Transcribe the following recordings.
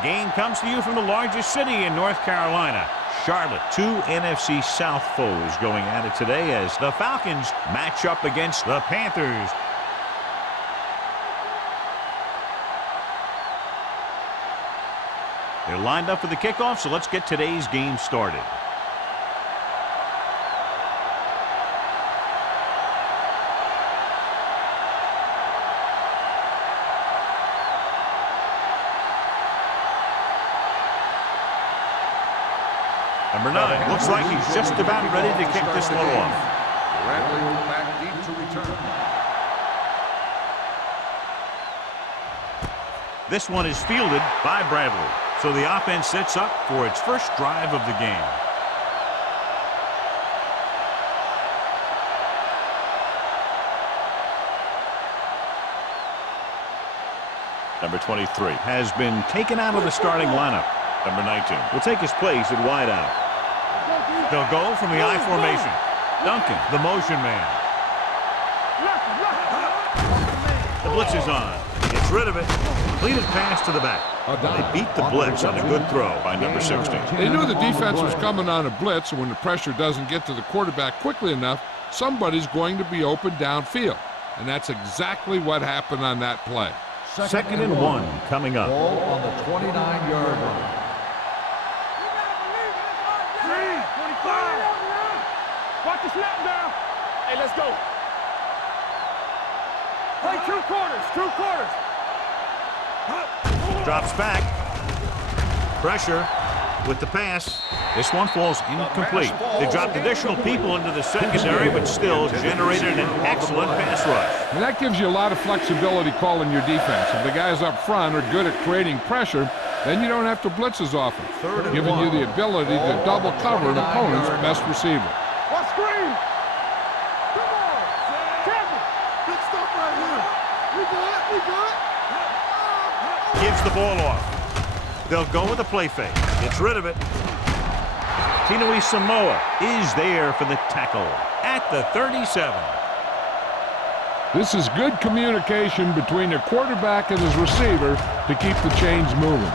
The game comes to you from the largest city in North Carolina, Charlotte. Two NFC South foes going at it today as the Falcons match up against the Panthers. They're lined up for the kickoff, so let's get today's game started. Number 9 looks like he's just about ready to kick this one off. Bradley back deep to return. This one is fielded by Bradley. So the offense sets up for its first drive of the game. Number 23 has been taken out of the starting lineup. Number 19 will take his place at wideout. They'll go from the I formation. Duncan, the motion man. The blitz is on. Gets rid of it. Completed pass to the back. They beat the blitz on a good throw by number 16. They knew the defense was coming on a blitz, and when the pressure doesn't get to the quarterback quickly enough, somebody's going to be open downfield. And that's exactly what happened on that play. Second and 1 coming up. Ball on the 29-yard line. Watch the snap down. Hey, let's go. Play 2 quarters, 2 quarters. Drops back. Pressure with the pass. This one falls incomplete. They dropped additional people into the secondary, but still generated an excellent pass rush. And that gives you a lot of flexibility calling your defense. If the guys up front are good at creating pressure, then you don't have to blitz as often, giving you the ability to double cover an opponent's best receiver. What screen? Come on. Champion. Good stuff right here. We good. We good. Gives the ball off. They'll go with a play fake. Gets rid of it. Tinui Samoa is there for the tackle at the 37. This is good communication between the quarterback and his receiver to keep the chains moving.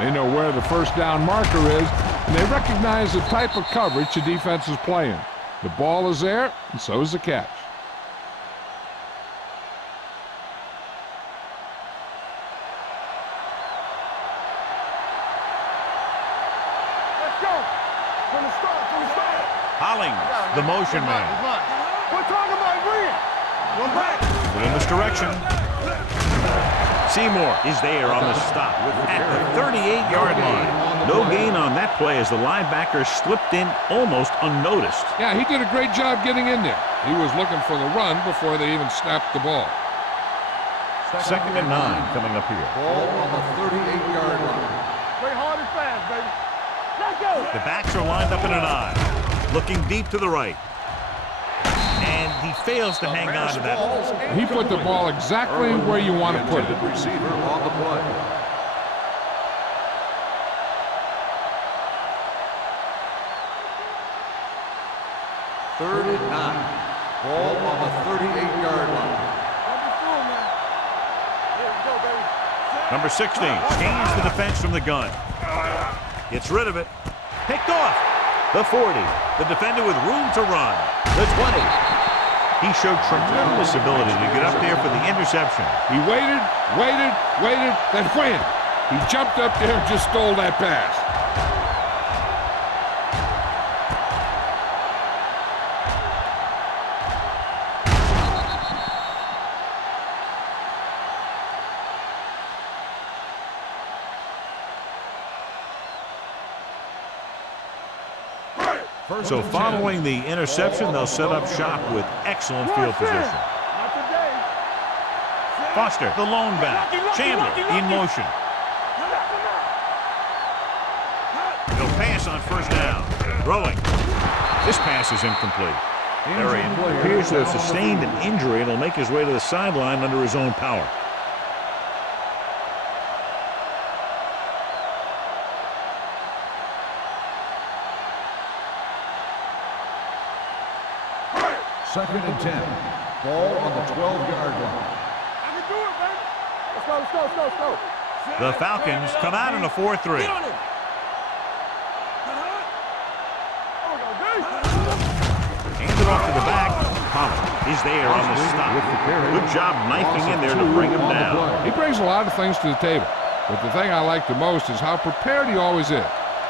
They know where the first down marker is, and they recognize the type of coverage the defense is playing. The ball is there, and so is the catch. Let's go. From the start, from the start. Hollings, the motion man. We're talking about win. One back. Put in this direction. Seymour is there on the stop at the 38-yard line. No gain on that play as the linebacker slipped in almost unnoticed. Yeah, he did a great job getting in there. He was looking for the run before they even snapped the ball. Second and 9 coming up here. Ball on the 38-yard line. Play hard and fast, baby. Let's go. The backs are lined up in an I. Looking deep to the right. And he fails to hang on to that ball. He put the ball exactly where you want to put it. Receiver on the play. Third and 9. Ball on the 38-yard line. Number 16 gains the defense from the gun. Gets rid of it. Picked off. The 40. The defender with room to run. The 20. He showed tremendous ability to get up there for the interception. He waited, then wham! He jumped up there and just stole that pass. So following the interception, they'll set up shop with excellent field position. Foster, the lone back. Chandler in motion. They'll pass on first down. Throwing. This pass is incomplete. Arian appears to have sustained an injury and will make his way to the sideline under his own power. Second and 10. Ball on the 12-yard line. I can do it, baby. Let's go, let's go, let's go, let's go. The Falcons come out in a 4-3. Handed off to the back. Pollard is there on the stop. Good job knifing in there to bring him down. He brings a lot of things to the table, but the thing I like the most is how prepared he always is.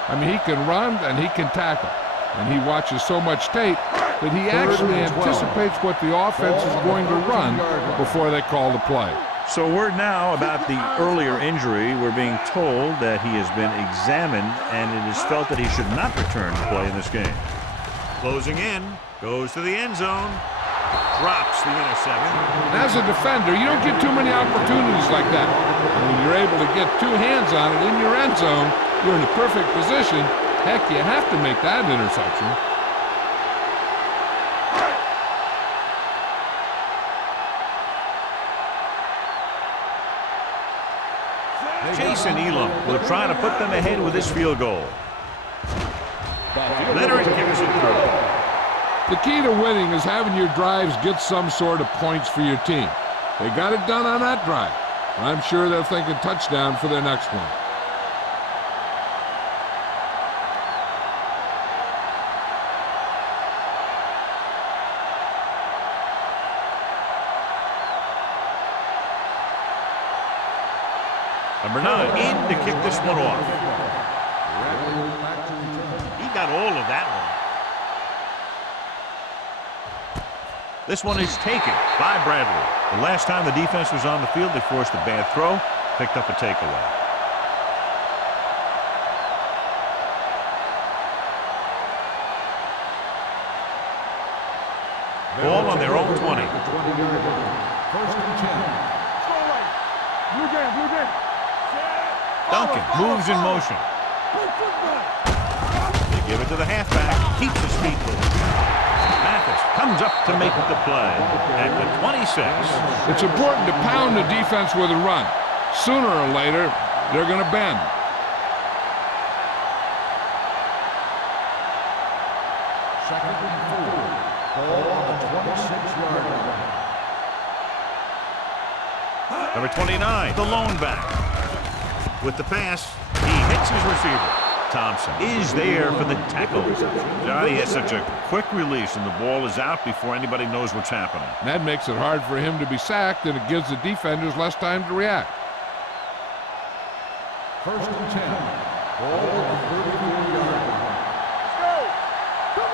I mean, he can run and he can tackle, and he watches so much tape that he actually anticipates what the offense is going to run before they call the play. So word now about the earlier injury. We're being told that he has been examined and it is felt that he should not return to play in this game. Closing in, goes to the end zone, drops the interception. And as a defender, you don't get too many opportunities like that. And when you're able to get two hands on it in your end zone, you're in the perfect position. Heck, you have to make that interception. Jason Elam will try to put them ahead with his field goal. Leonard gives it through. The key to winning is having your drives get some sort of points for your team. They got it done on that drive. I'm sure they're thinking touchdown for their next one. Number 9 in to kick this one off. He got all of that one. This one is taken by Bradley. The last time the defense was on the field, they forced a bad throw, picked up a takeaway. Ball on their own 20. First and 10. Blue game, blue game. Duncan moves in motion. They give it to the halfback. Keeps his feet moving. Mathis comes up to make the play at the 26. It's important to pound the defense with a run. Sooner or later, they're going to bend. Second and 4. Ball on the 26-yard line. Number 29, the lone back. With the pass, he hits his receiver. Thompson is there for the tackle. Johnny has such a quick release, and the ball is out before anybody knows what's happening. And that makes it hard for him to be sacked, and it gives the defenders less time to react. First and 10. Ball on the 34-yard line. Come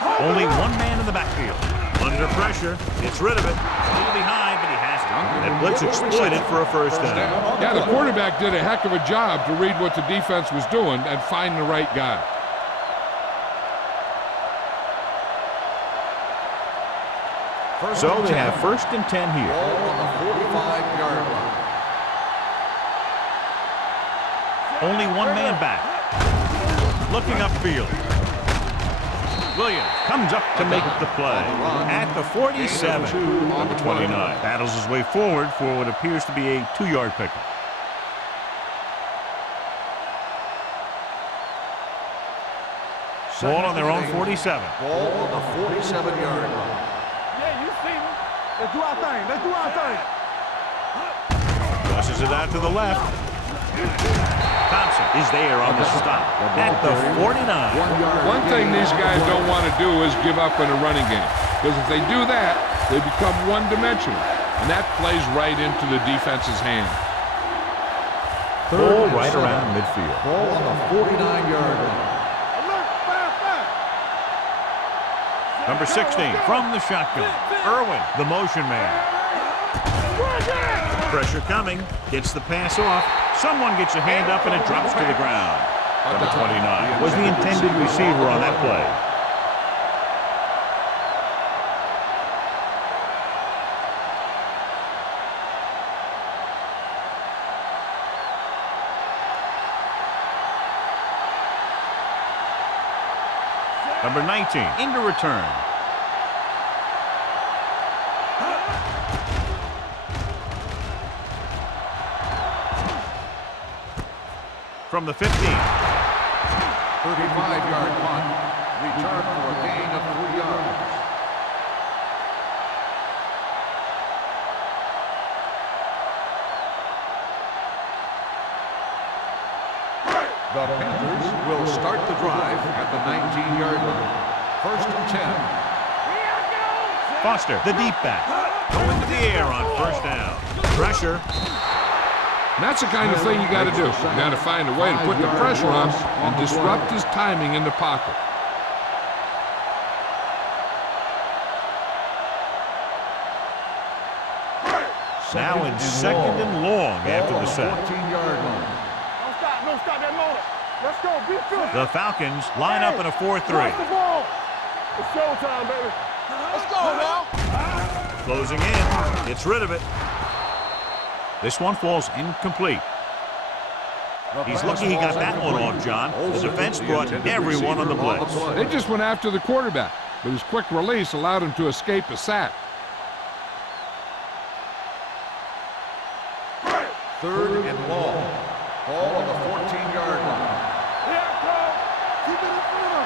on! Only one man in the backfield. Under pressure, gets rid of it. A little behind, but he has it. And blitz exploited for a first down. Yeah, the quarterback did a heck of a job to read what the defense was doing and find the right guy. So they have first and 10 here. Ball on the 45-yard line. Only one man back. Looking upfield. Williams comes up to make the play at the 47. Number 29 battles his way forward for what appears to be a 2-yard pickup. Ball on their own 47. Ball on the 47-yard line. Yeah, you see me. Let's do our thing. Let's do our thing. Tosses it out to the left. Thompson is there on the stop at the 49. One thing these guys don't want to do is give up in a running game, because if they do that, they become one-dimensional, and that plays right into the defense's hand. Ball right around midfield. Ball on the 49-yard line. Alert, fire, fire. Number 16 from the shotgun. Irwin, the motion man. Pressure coming. Gets the pass off. Someone gets a hand up and it drops to the ground. Number 29 was the intended receiver on that play. Number 19 into return. From the 15. 35-yard punt. Return for a gain of 3 yards. The Panthers will start the drive at the 19-yard line. First and 10. Foster, the deep back, going to the air on first down. Pressure. And that's the kind of thing you got to do. You got to find a way to put the pressure on and disrupt his timing in the pocket. Now in second and long after the set. 14-yard line. Don't stop that motor. Let's go. Be good. The Falcons line up in a 4-3. Pass the ball. It's showtime, baby. Let's go now. Closing in. Gets rid of it. This one falls incomplete. He's lucky he got that one off, John. The defense brought everyone on the blitz. They just went after the quarterback, but his quick release allowed him to escape a sack. Third and long. Ball on the 14-yard line. Keep it in front of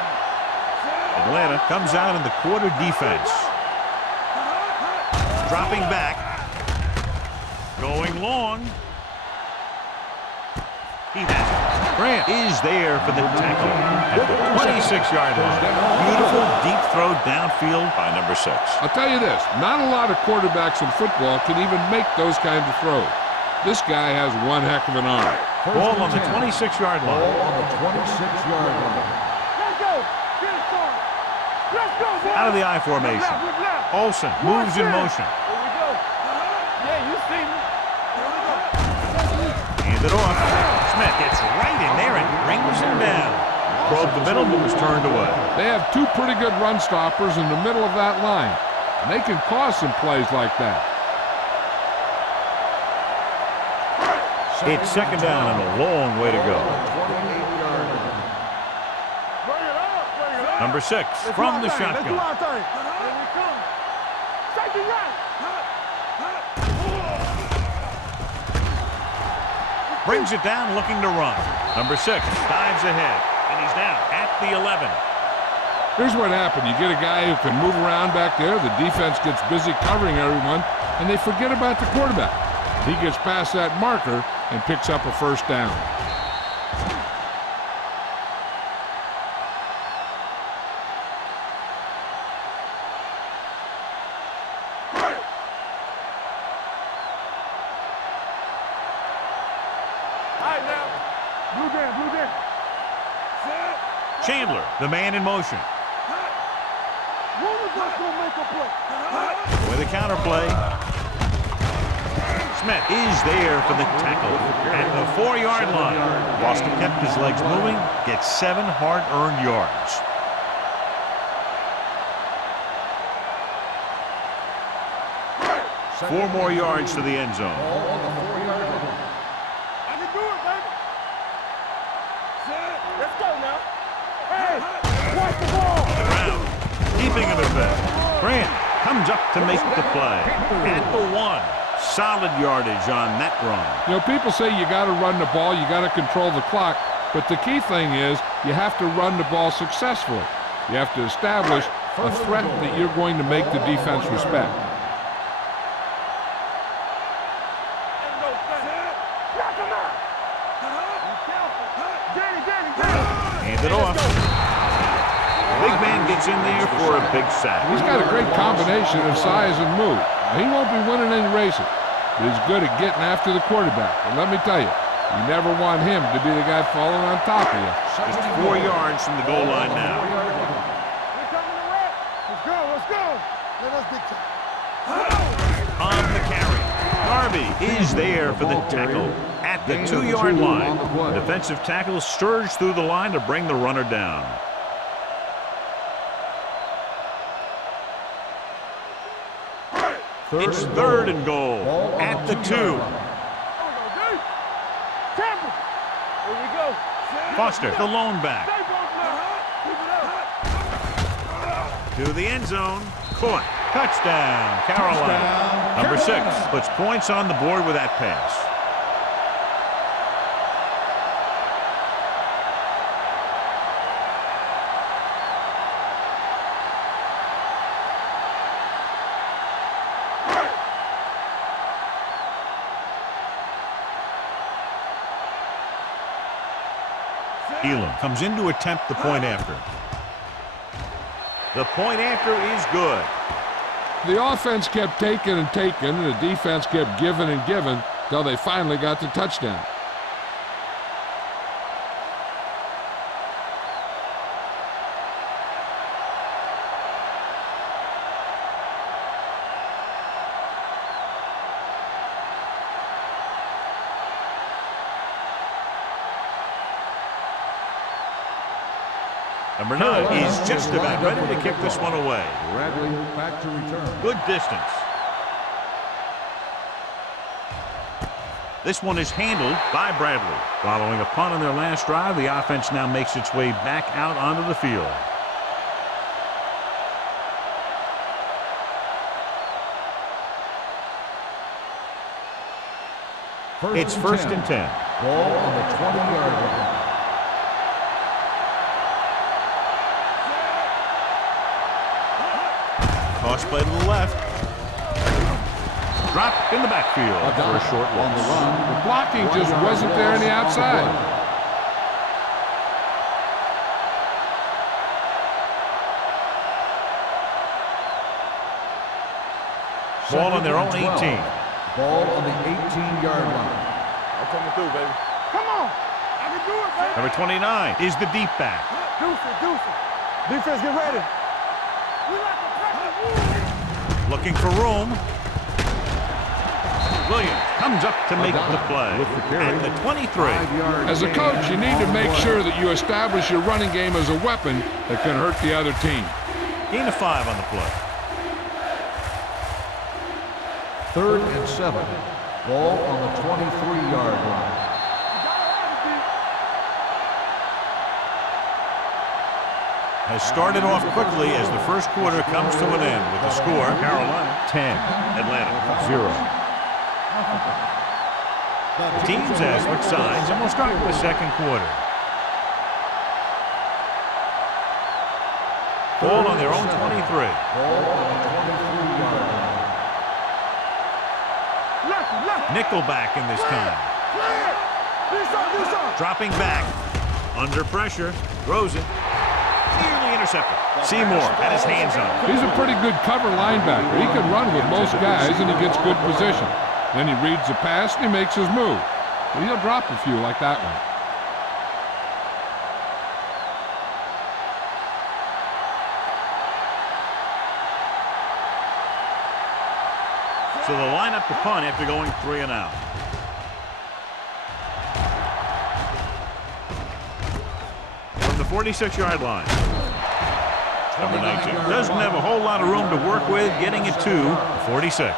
him. Atlanta comes out in the quarter defense. Dropping back. Going long. He has it. Grant is there for the tackle at the 26-yard line. Beautiful deep throw downfield by number 6. I'll tell you this, not a lot of quarterbacks in football can even make those kinds of throws. This guy has one heck of an arm. Ball on the 26-yard line. Ball on the 26-yard line. Let's go. Get it started. Let's go, boy. Out of the I formation. Whip left. Olsen moves in motion. Here we go. Yeah, you see me. Hand it off. Smith gets right in there and brings him down. Probed the middle, but was turned away. They have two pretty good run stoppers in the middle of that line, and they can cause some plays like that. It's second down and a long way to go. Number 6 from the shotgun. Brings it down looking to run. Number 6 dives ahead, and he's down at the 11. Here's what happened. You get a guy who can move around back there. The defense gets busy covering everyone, and they forget about the quarterback. He gets past that marker and picks up a first down. Chandler, the man in motion. With a counter play. Smith is there for the tackle at the 4-yard line. Boston kept his legs moving, gets 7 hard-earned yards. Four more yards to the end zone. On the 4-yard line. I can do it, baby. Let's go now. Hey, watch the ball. Brown, keeping him at bay. Grant comes up to make the play. At the 1. Solid yardage on that run. You know, people say you got to run the ball, you got to control the clock, but the key thing is you have to run the ball successfully. You have to establish a threat that you're going to make the defense respect. Hand it off. Big man gets in there for a big sack. He's got a great combination of size and move. He won't be winning any races, but he's good at getting after the quarterback. And let me tell you, you never want him to be the guy falling on top of you. Just 4 yards from the goal line now. Let's go, let's go. Let's big time. On the carry. Harvey is there for the tackle at the 2-yard line. The defensive tackle surged through the line to bring the runner down. It's 3rd and goal at the 2. Foster, the lone back. To the end zone. Caught. Touchdown, Carolina. Number 6 puts points on the board with that pass. Elam comes in to attempt the point after. The point after is good. The offense kept taking and taking, and the defense kept giving and giving till they finally got the touchdown. Number 9 is just about ready to kick this one away. Bradley back to return. Good distance. This one is handled by Bradley. Following a punt on their last drive, the offense now makes its way back out onto the field. It's first and 10. Ball on the 20-yard line. Toss play to the left. Drop in the backfield for a short On the loss. run. The blocking just wasn't there on the outside. Ball on their own 18. Ball on the 18-yard line. I'm coming through, baby. Come on. I can do it, baby. Number 29 is the deep back. Deuce it, deuce it. Defense, get ready. We like to pressure. Looking for room. Williams comes up to make the play With the carry. at the 23. 5-yard As a gain coach, you need to on the make play. sure that you establish your running game as a weapon that can hurt the other team. Gain of 5 on the play. 3rd and 7. Ball on the 23-yard line. Has started off quickly as the first quarter comes to an end with the score Carolina 10, Atlanta 0. The teams have switched sides and we'll start the second quarter. Ball on their own 23. Ball on the 23-yard line. Nickelback in this time. Dropping back. Under pressure. Throws it. Nearly intercepted. Seymour had his hands on it. He's a pretty good cover linebacker. He can run with most guys, and he gets good position. Then he reads the pass, and he makes his move. But he'll drop a few like that one. So they'll line up the punt after going 3 and out. From the 46-yard line. Number 19 doesn't have a whole lot of room to work with, getting it to 46.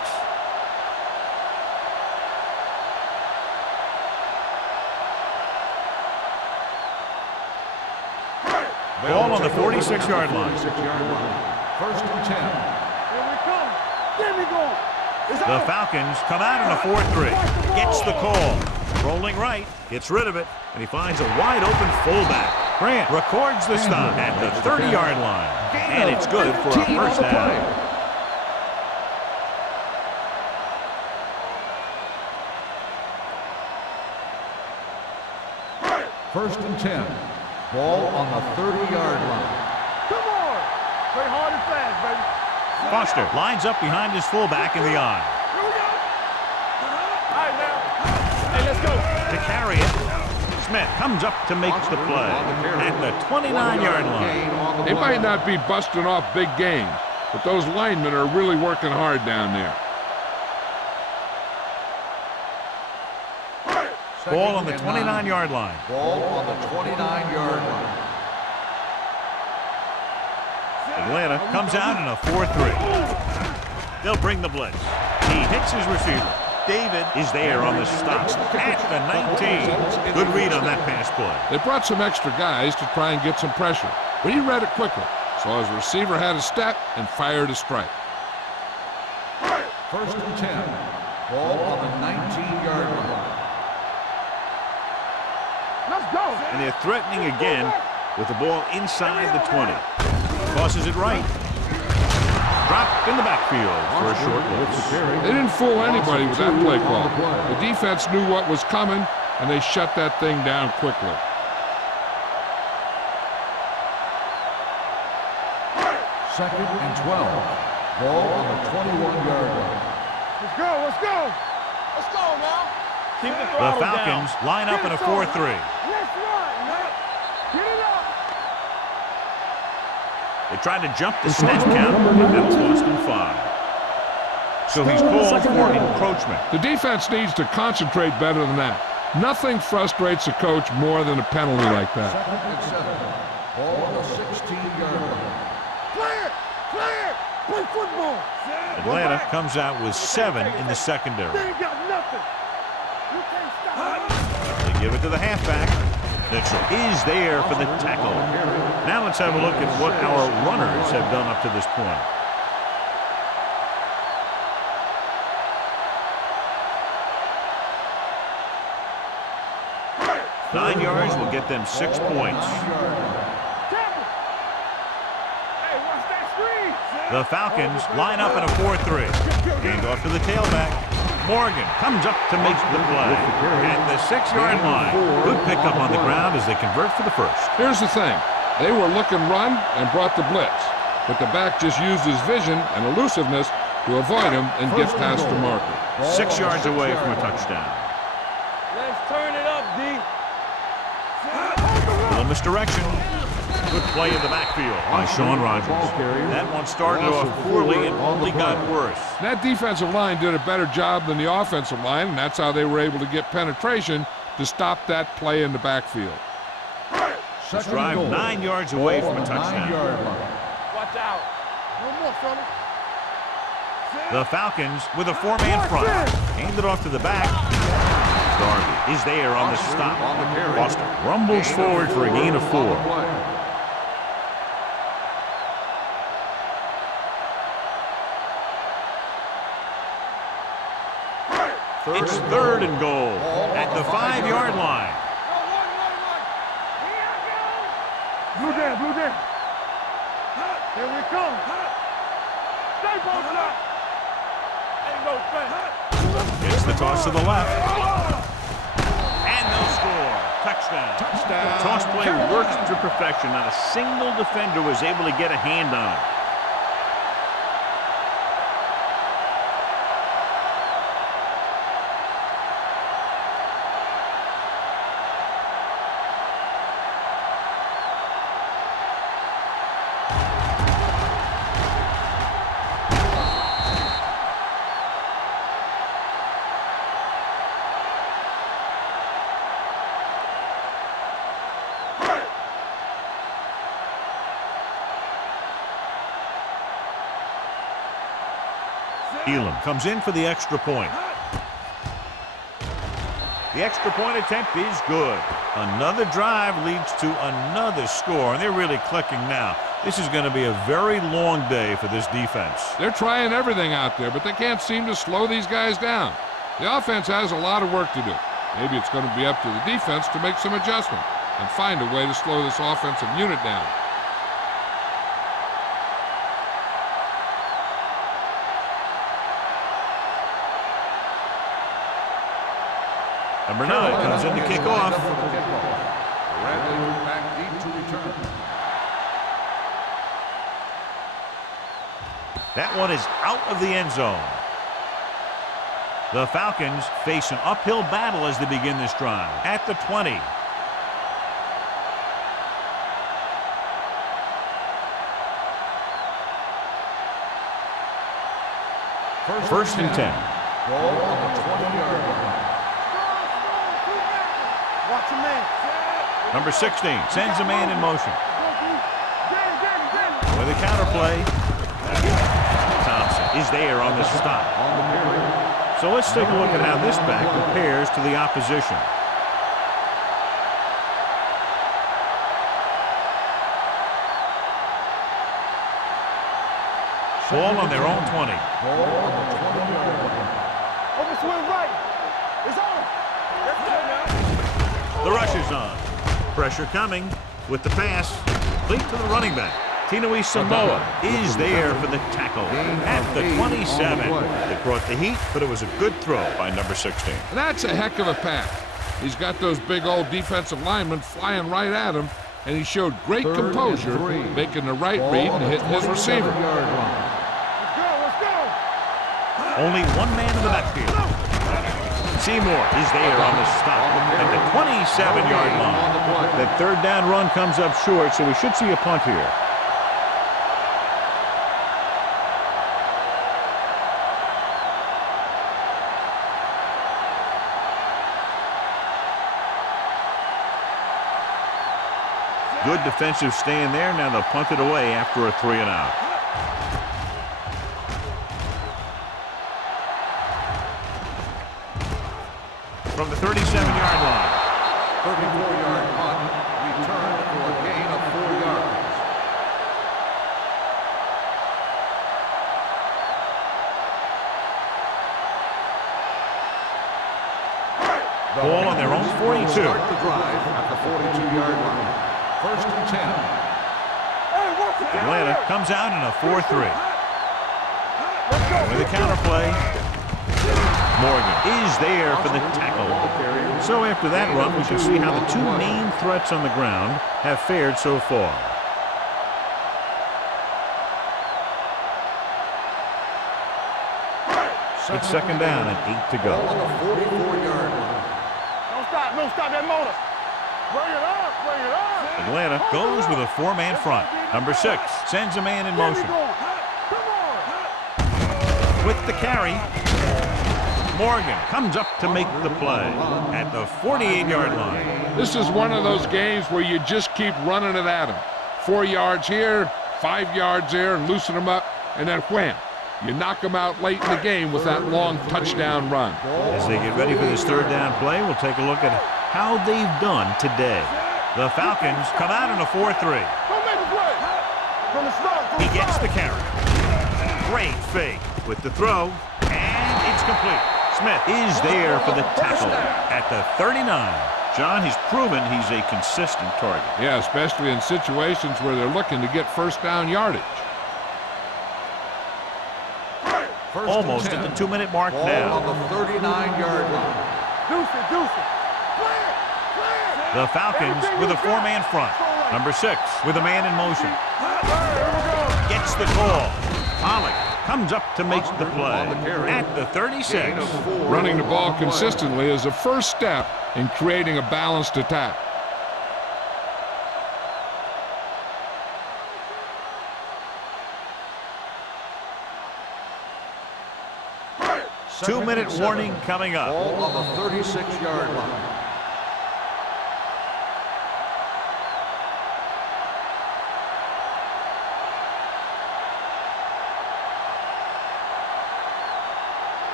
Ball on the 46-yard line. 1st and 10. Here we come. There we go. The Falcons come out in a 4-3. Gets the call. Rolling right. Gets rid of it. And he finds a wide-open fullback. Grant records the stop at the 30-yard line. And it's good for a first down. 1st and 10. Ball on the 30-yard line. Come on. Play hard and fast, baby. Foster lines up behind his fullback in the eye. Here we go. All right, now. Hey, let's go. To carry it, Smith comes up to make the play at the 29-yard line. They might not be busting off big games, but those linemen are really working hard down there. Ball on the 29-yard line. Ball on the 29-yard line. Atlanta comes out in a 4-3. They'll bring the blitz. He hits his receiver. David is there on the stop at the 19. Good read on that pass play. They brought some extra guys to try and get some pressure, but he read it quickly. So his receiver had a step and fired a strike. 1st and 10. Ball on the 19-yard line. Let's go. And they're threatening again with the ball inside the 20. Tosses it right. Dropped in the backfield for a short loss. They didn't fool anybody with that play call. The defense knew what was coming, and they shut that thing down quickly. Second and 12. Ball on the 21-yard line. Let's go, let's go. Let's go now. Keep the The throttle Falcons down. line up in a 4-3. Let's run, man. Get it up. They tried to jump the snap count, and that cost him 5. So he's called for encroachment. The defense needs to concentrate better than that. Nothing frustrates a coach more than a penalty like that. Second and 7. Ball on the 16-yard line. Play it, play it. Play football. Atlanta comes out with 7 in the secondary. They ain't got nothing. You can't stop. They give it to the halfback. Mitchell is there for the tackle. Now let's have a look at what our runners have done up to this point. 9 yards will get them 6 points. The Falcons line up in a 4-3. Hand off to the tailback. Morgan comes up to make the play. At the 6-yard line. Good pickup on the ground as they convert for the first. Here's the thing. They were looking run and brought the blitz. But the back just used his vision and elusiveness to avoid him and get past the marker. 6 yards away from a touchdown. Let's turn it up, D. A little misdirection. Good play in the backfield by Sean Rogers. That one started off poorly and only got worse. That defensive line did a better job than the offensive line, and that's how they were able to get penetration to stop that play in the backfield. Let's drive 9 yards away from a touchdown. Watch out. No more, fellas. The Falcons with a 4-man front. Hand it off to the back. Darby is there on the stop. Foster rumbles forward for a gain of 4. It's 3rd and goal at the 5-yard line. Blue down, blue down. Here we come. Stay posted up. Ain't no thing. It's the toss to the left. And they'll score. Touchdown. The toss play works to perfection. Not a single defender was able to get a hand on it. Elam comes in for the extra point. The extra point attempt is good. Another drive leads to another score, and they're really clicking now. This is going to be a very long day for this defense. They're trying everything out there, but they can't seem to slow these guys down. The offense has a lot of work to do. Maybe it's going to be up to the defense to make some adjustment and find a way to slow this offensive unit down. Number 9 comes in to kick off. Bradley back deep to return. That one is out of the end zone. The Falcons face an uphill battle as they begin this drive. At the 20. First and 10. Ball on the 20-yard line. Watch your man. Number 16 sends a man in motion. With a counter play. Thompson is there on the stop. So let's take a look at how this back compares to the opposition. Ball on their own 20. Ball on the 20-yard line. Open swing right. It's on. Let's go now. The rush is on. Pressure coming with the pass. Complete to the running back. Tinui Samoa is there for the tackle at the 27. It brought the heat, but it was a good throw by number 16. That's a heck of a pass. He's got those big old defensive linemen flying right at him, and he showed great composure, making the right read and hitting his receiver. Only one man in the backfield. Seymour is there on the stop at the 27-yard line. The third down run comes up short, so we should see a punt here. Good defensive stand there. Now they'll punt it away after a 3-and-out. From the 37-yard line. 34-yard punt, returned for a gain of 4 yards. Ball on their own 42. Start the drive at the 42-yard line. First and 10. Atlanta comes out in a 4-3. With a counter play. Morgan is there for the tackle. So after that run, we can see how the two main threats on the ground have fared so far. It's second down and 8 to go. On the 44-yard line. Don't stop that motor. Bring it up, bring it up. Atlanta goes with a 4-man front. Number 6 sends a man in motion. With the carry, Morgan comes up to make the play at the 48-yard line. This is one of those games where you just keep running it at them. 4 yards here, 5 yards there, and loosen them up, and then wham. You knock them out late in the game with that long touchdown run. As they get ready for this third down play, we'll take a look at how they've done today. The Falcons come out in a 4-3. He gets the carry. Great fake with the throw, and it's complete. Smith is there for the tackle at the 39. John, he's proven he's a consistent target. Yeah, especially in situations where they're looking to get first down yardage. Almost at the 2-minute mark now. On the 39-yard line. The Falcons with a 4-man front. Number 6 with a man in motion. Gets the call. Pollock comes up to make the play at the 36. Running the ball consistently is the first step in creating a balanced attack. Two-minute warning coming up. Ball on the 36-yard line.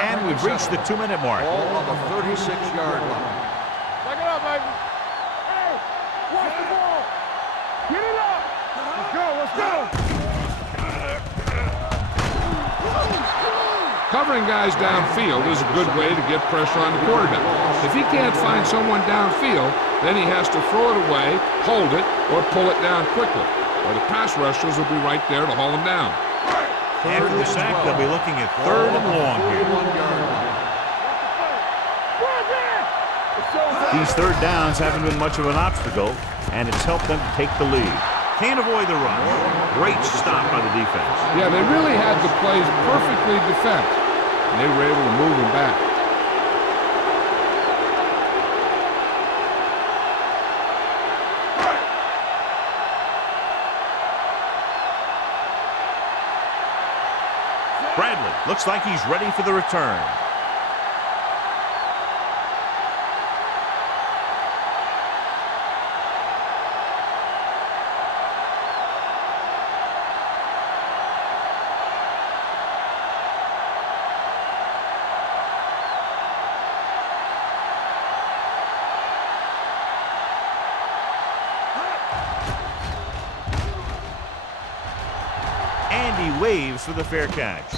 And we've reached the 2-minute mark. Ball on the 36-yard line. Back it up, baby. Hey, watch the ball. Get it up. Let's go, let's go. Covering guys downfield is a good way to get pressure on the quarterback. If he can't find someone downfield, then he has to throw it away, hold it, or pull it down quickly. Or the pass rushers will be right there to haul him down. After the sack, they'll be looking at 3rd and long here. These third downs haven't been much of an obstacle, and it's helped them take the lead. Can't avoid the run. Great stop by the defense. Yeah, they really had the plays perfectly defended, and they were able to move him back. Bradley looks like he's ready for the return. And he waves for the fair catch.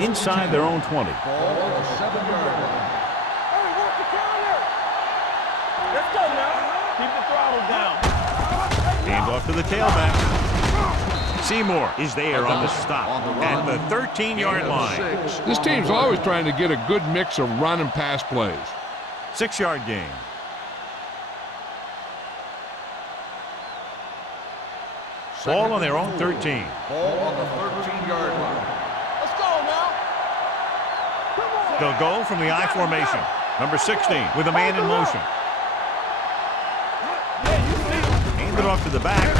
Inside their own 20. Ball on the 7-yard line. Hey, watch the counter. Let's go now. Keep the throttle down. off to the tailback. Seymour is there on the stop at the 13-yard line. This team's always trying to get a good mix of run and pass plays. 6-yard gain. Ball on their own 13. Ball on the 13-yard line. Let's go now. They'll go from the I formation. Number 16 with a man in motion. Hand it off to the back.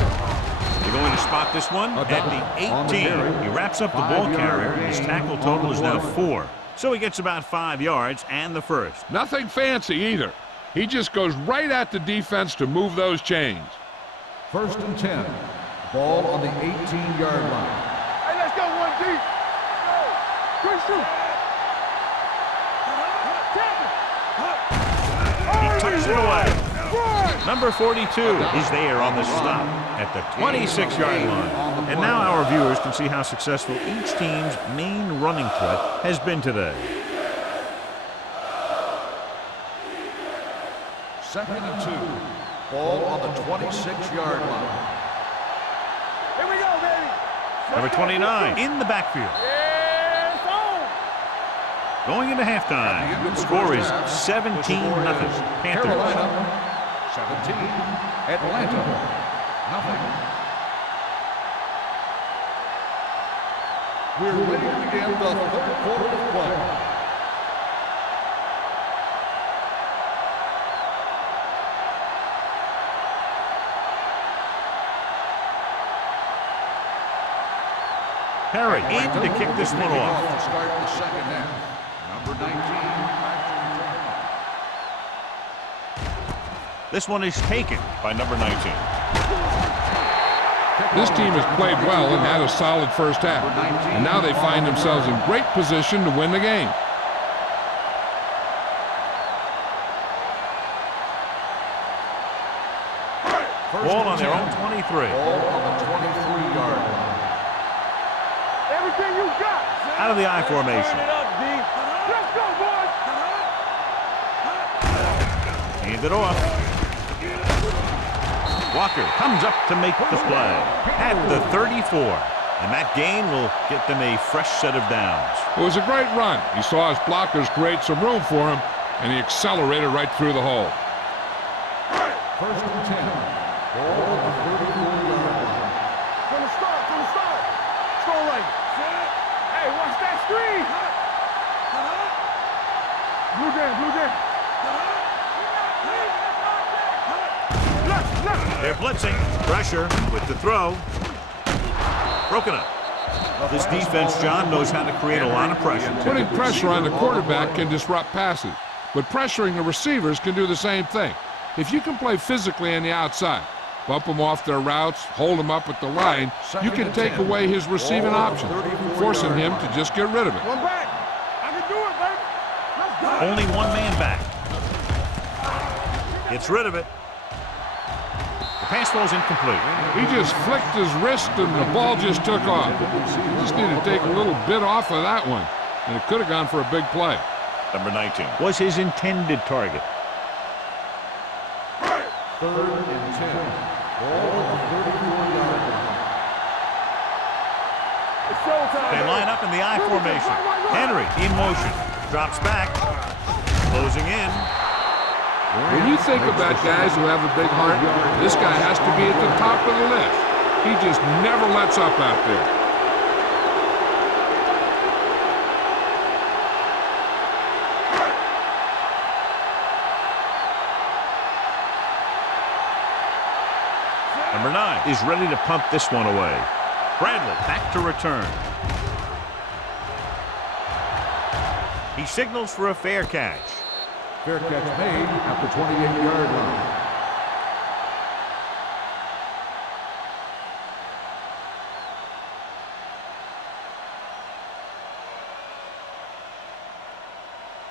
They're going to spot this one at the 18. He wraps up the ball carrier. His tackle total is now 4. So he gets about 5 yards and the first. Nothing fancy either. He just goes right at the defense to move those chains. 1st and 10. Ball on the 18-yard line. Hey, let's go one deep. Quick shoot. He tucks it away. Number 42 is there on the stop at the 26-yard line. And now our viewers can see how successful each team's main running threat has been today. 2nd and 2. Ball on the 26-yard line. Here we go, baby. Number 29 in the backfield. Yeah, it's on. Going into halftime, the score is 17-0. Panthers. Carolina, 17. Atlanta, nothing. We're ready to begin the 3rd quarter of play. Perry in to kick this one off. To start the second half. Number 19. This one is taken by number 19. This team has played well and had a solid first half. And now they find themselves in great position to win the game. Ball on their own 23. Ball on the 23-yard line. Everything you got. Out of the I formation. Turn it up, D. Let's go, boys. Hand it off. Walker comes up to make the play at the 34. And that gain will get them a fresh set of downs. It was a great run. He saw his blockers create some room for him, and he accelerated right through the hole. 1st and 10. Ball on the 34-yard line. From the start. Strong right. Hey, watch that screen. Blue jam. They're blitzing. Pressure with the throw. Broken up. This defense, John, knows how to create a lot of pressure. Putting pressure on the quarterback can disrupt passes, but pressuring the receivers can do the same thing. If you can play physically on the outside, bump them off their routes, hold them up at the line, you can take away his receiving options, forcing him to just get rid of it. One back. I can do it, baby. Let's go. Only one man back. Gets rid of it. The pass ball's incomplete. He just flicked his wrist and the ball just took off. Just need to take a little bit off of that one, and it could have gone for a big play. Number 19 was his intended target. 3rd and 10. Ball on the 34-yard line. It's showtime. They line up in the I formation. Henry in motion. Drops back. Closing in. When you think about guys who have a big heart, this guy has to be at the top of the list. He just never lets up out there. Number 9 is ready to pump this one away. Bradley back to return. He signals for a fair catch. Fair catch made at the 28-yard line.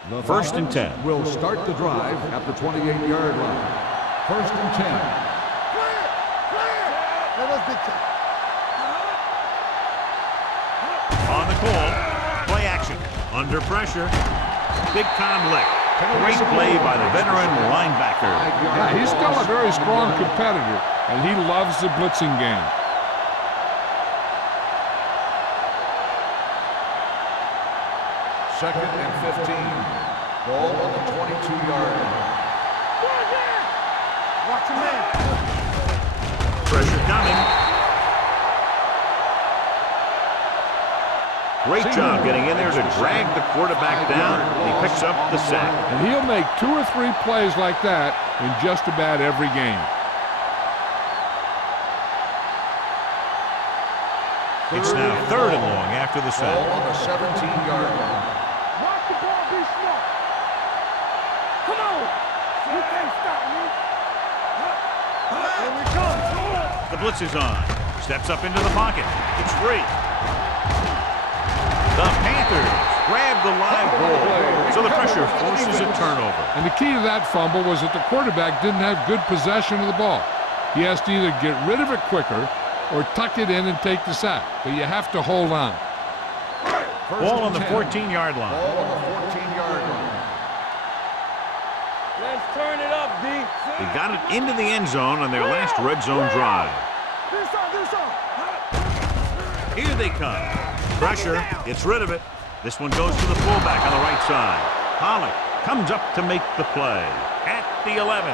The 1st and 10. Will start the drive at the 28-yard line. 1st and 10. Clear. That was big time. On the call. Play action. Under pressure. Big time lick. Great play by the veteran linebacker. Yeah, he's still a very strong competitor, and he loves the blitzing game. Second and 15. Ball on the 22-yard line. Watch your man. Pressure coming. Great job getting in there to drag the quarterback down, and he picks up the sack. And he'll make 2 or 3 plays like that in just about every game. It's now 3rd and long after the sack. Ball on the 17-yard line. Watch the ball be smart. Come on. You can't stop me. Here we come. The blitz is on. Steps up into the pocket. It's free. The Panthers grab the live ball, so the pressure forces a turnover. And the key to that fumble was that the quarterback didn't have good possession of the ball. He has to either get rid of it quicker or tuck it in and take the sack. But you have to hold on. Ball on the 14-yard line. Ball on the 14-yard line. Let's turn it up, D. They got it into the end zone on their last red zone drive. Here they come. Pressure, gets rid of it. This one goes to the fullback on the right side. Pollock comes up to make the play at the 11.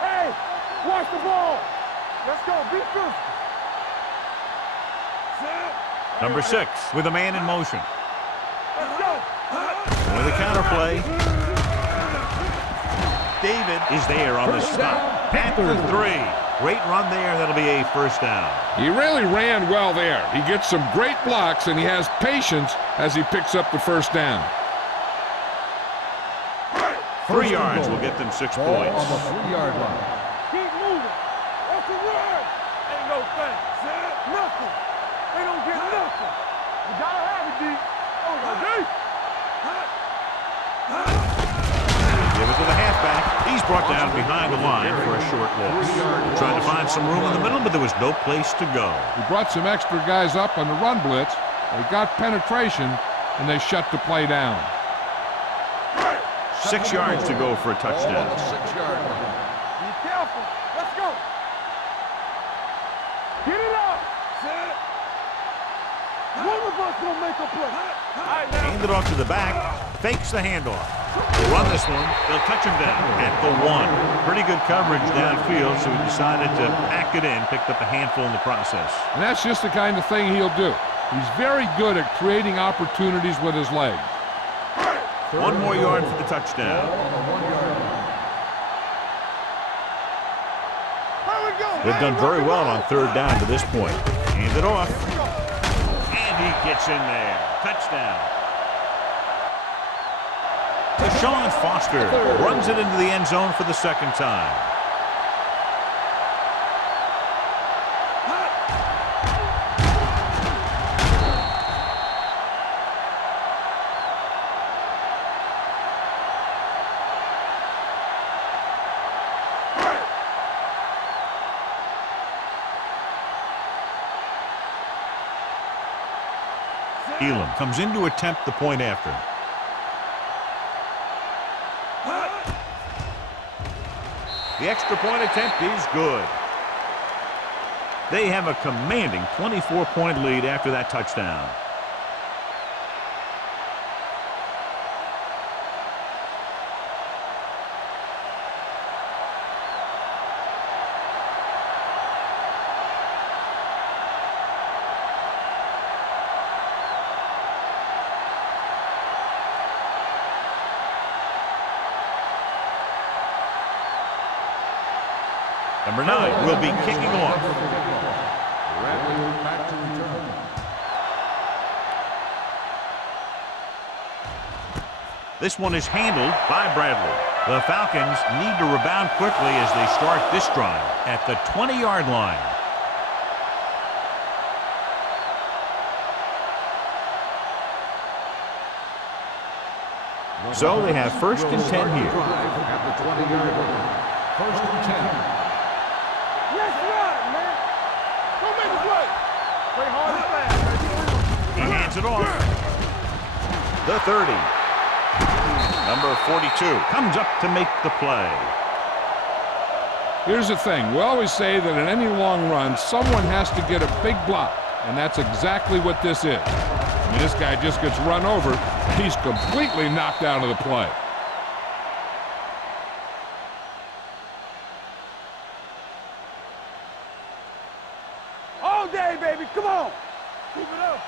Hey, watch the ball. Let's go. Be physical. Number 6 with a man in motion. Let's go. With a counter play. David is there on the stop. Panther 3. Great run there. That'll be a first down. He really ran well there. He gets some great blocks, and he has patience as he picks up the first down. 3 yards will get them 6 Ball points. on the 3-yard line. Keep moving. That's the word. Ain't no thing. Nothing. They don't get nothing. You gotta have it, D. Oh, D. Give it to the halfback. He's brought down behind the line for a short loss. Trying to find some room in the middle, but there was no place to go. He brought some extra guys up on the run blitz. They got penetration, and they shut the play down. 6 yards to go for a Ball on touchdown. the 6-yard line. Be careful. Let's go. Get it up. One of us gonna make a play. Hand it off to the back. Fakes the handoff. They'll run this one. They'll touch him down at the 1. Pretty good coverage downfield, so he decided to pack it in. Picked up a handful in the process. And that's just the kind of thing he'll do. He's very good at creating opportunities with his legs. 1 more yard for the touchdown. Ball on the 1-yard line. Here we go. They've done very well on 3rd down to this point. Hand it off. And he gets in there. Touchdown. Deshaun Foster runs it into the end zone for the 2nd time. Elam comes in to attempt the point after. The extra point attempt is good. They have a commanding 24-point lead after that touchdown. Number 9 will be kicking off. Bradley back to return. This one is handled by Bradley. The Falcons need to rebound quickly as they start this drive at the 20-yard line. So they have 1st and 10 here. At the 20-yard line. 1st and 10. Let's run, man. Go make a play. Play hard and fast. He hands it off. The 30. Number 42 comes up to make the play. Here's the thing. We always say that in any long run, someone has to get a big block, and that's exactly what this is. I mean, this guy just gets run over. He's completely knocked out of the play. All day, baby. Come on. Keep it up.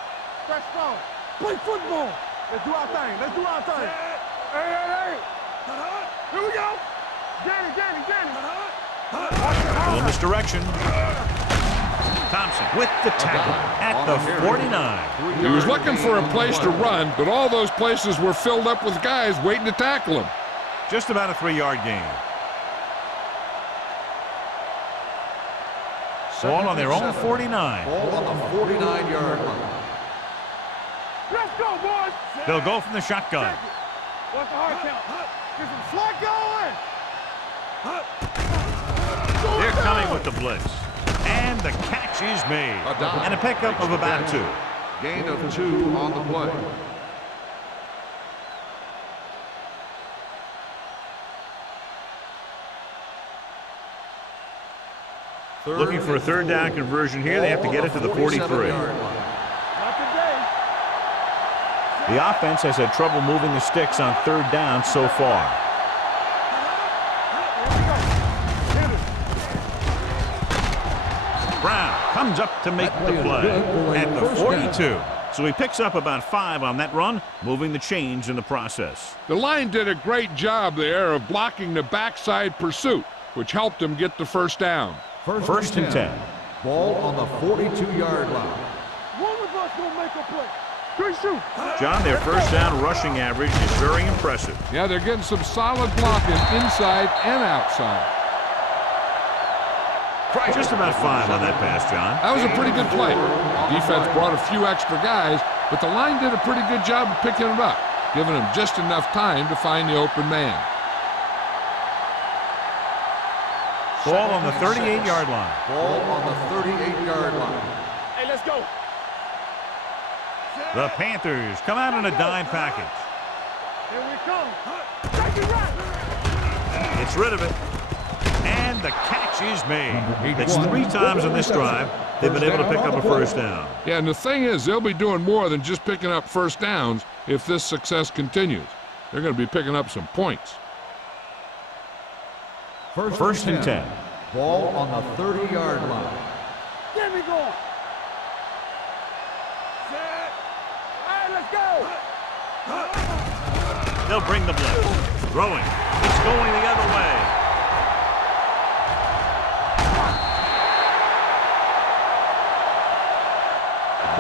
Stretch strong. Play football. Let's do our thing. Let's do our thing. Hey. Here we go. Danny. A little misdirection. Thompson with the tackle at the 49. He was looking for a place to run, but all those places were filled up with guys waiting to tackle him. Just about a 3-yard gain. Ball on their own 49. Ball on the 49-yard line. Let's go, boys. They'll go from the shotgun. What's the hard count? Get some slack going. They're coming with the blitz. And the catch is made. And a pickup of about 2. Gain of 2 on the play. Looking for a 3rd down conversion here. They have to get it to the 43. Not today. The offense has had trouble moving the sticks on 3rd down so far. Brown comes up to make the play at the 42. So he picks up about 5 on that run, moving the chains in the process. The line did a great job there of blocking the backside pursuit, which helped him get the 1st down. 1st and 10. Ball on the 42-yard line. One of us gonna make a play. Good shoot. John, their 1st down rushing average is very impressive. Yeah, they're getting some solid blocking inside and outside. Just about 5 on that pass, John. That was a pretty good play. Defense brought a few extra guys, but the line did a pretty good job of picking it up, giving them just enough time to find the open man. Ball on the 38-yard line. Ball on the 38-yard line. Hey, let's go. The Panthers come out in a dime package. Here we come. Take it right. Gets rid of it. And the catch is made. That's 3 times in this drive they've been able to pick up a 1st down. Yeah, and the thing is, they'll be doing more than just picking up 1st downs if this success continues. They're going to be picking up some points. 1st and 10. Ball on the 30-yard line. Get me going. Set. Hey, let's go. They'll bring the blitz. Throwing. It's going the other way.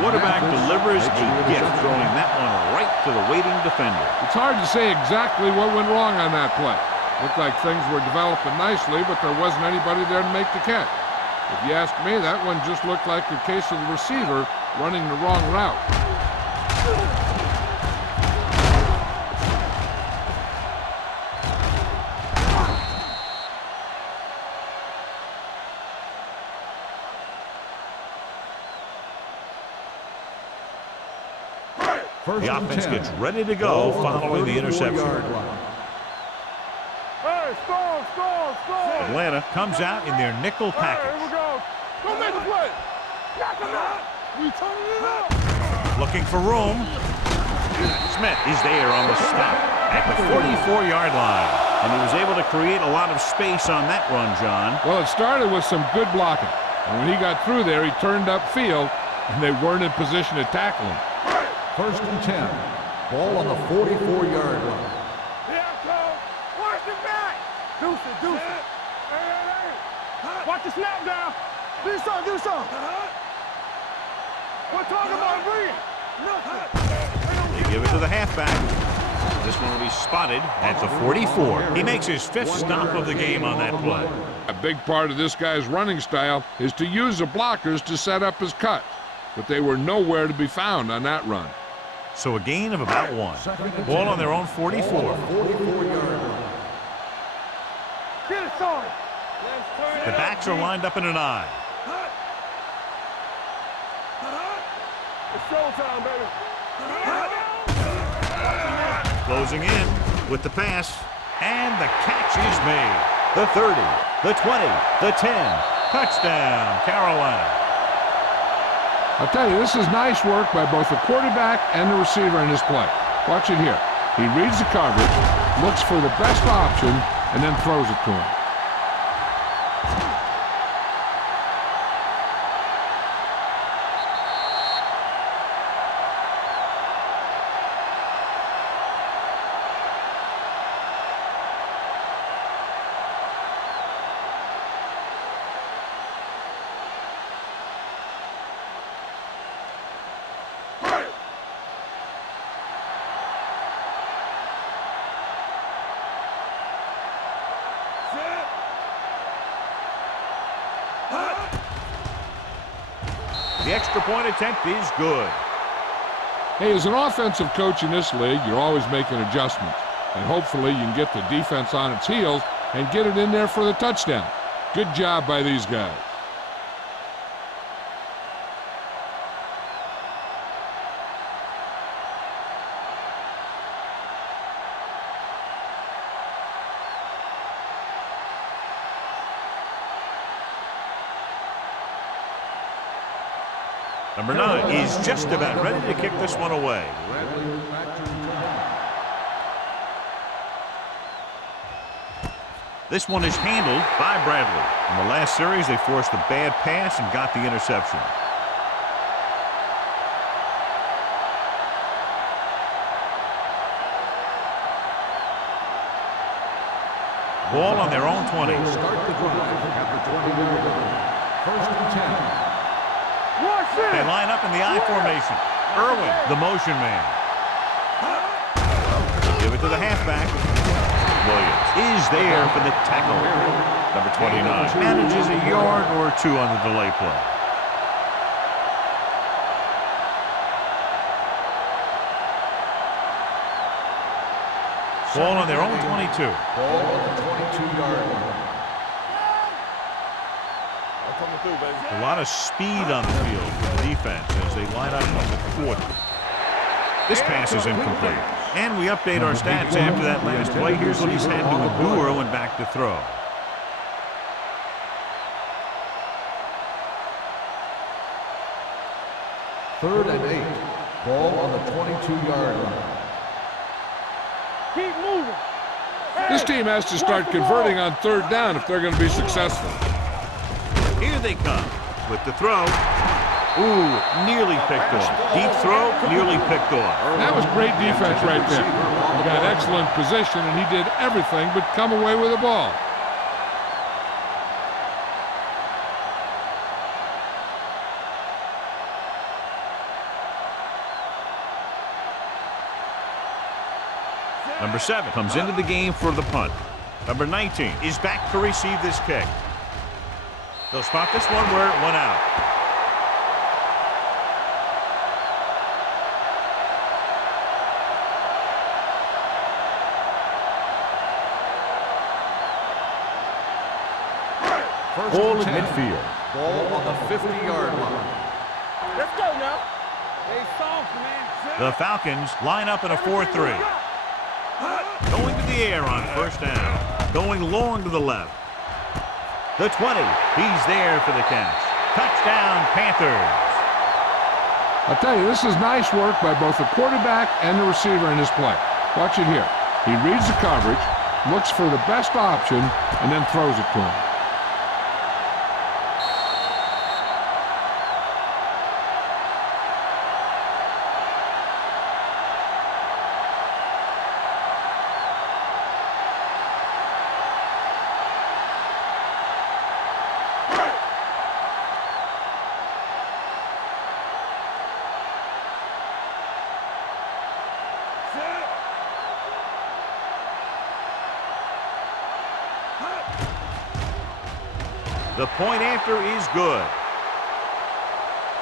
Quarterback delivers a gift, throwing that one right to the waiting defender. It's hard to say exactly what went wrong on that play. Looked like things were developing nicely, but there wasn't anybody there to make the catch. If you ask me, that one just looked like a case of the receiver running the wrong route. The offense gets ready to go following the interception. Hey, stall. Atlanta comes out in their nickel Here package. we go. Go make a play. Knock him out. We turning it up. Looking for room. Smith is there on the stop at the 44-yard line. And he was able to create a lot of space on that run, John. Well, it started with some good blocking. And when he got through there, he turned upfield, and they weren't in position to tackle him. 1st and 10. Ball on the 44-yard line. Here I come. Watch the back. Deuce it. Hey. Watch the snap down. Do something. We're talking about breathing. They give it to the halfback. This one will be spotted at the 44. He makes his 5th stop of the game on that play. A big part of this guy's running style is to use the blockers to set up his cuts, but they were nowhere to be found on that run. So a gain of about 1. Ball on their own 44. 44-yard line. Get it, son. The backs are lined up in an I. It's showtime, baby. Closing in with the pass, and the catch is made. The 30, the 20, the 10. Touchdown, Carolina. I'll tell you, this is nice work by both the quarterback and the receiver in this play. Watch it here. He reads the coverage, looks for the best option, and then throws it to him. The extra point attempt is good. Hey, as an offensive coach in this league, you're always making adjustments. And hopefully you can get the defense on its heels and get it in there for the touchdown. Good job by these guys. Number 9 is just about ready to kick this one away. Bradley back to return. This one is handled by Bradley. In the last series, they forced a bad pass and got the interception. Ball on their own 20. Start the drive at the 20-yard line. First and 10. They line up in the I formation. Irwin, the motion man. Give it to the halfback. Williams is there for the tackle. Number 29 manages a yard or 2 on the delay play. Ball on their own 22. Ball on the 22-yard line. A lot of speed on the field for the defense as they line up on the 40. This pass is incomplete. And we update our stats after that last play. Here's what he's had to endure when back to throw. Third and 8. Ball on the 22-yard line. Keep moving. This team has to start converting on third down if they're going to be successful. Here they come with the throw. Ooh, nearly picked off. Deep throw, nearly picked off. That was great defense right there. He got excellent position, and he did everything but come away with the ball. Number 7 comes into the game for the punt. Number 19 is back to receive this kick. They'll spot this one where it went out. Ball at midfield. Ball on the 50-yard line. Let's go now. They soft, man. The Falcons line up in a 4-3. Going to the air on first down. Going long to the left. The 20. He's there for the catch. Touchdown, Panthers. I'll tell you, this is nice work by both the quarterback and the receiver in this play. Watch it here. He reads the coverage, looks for the best option, and then throws it to him. The point after is good.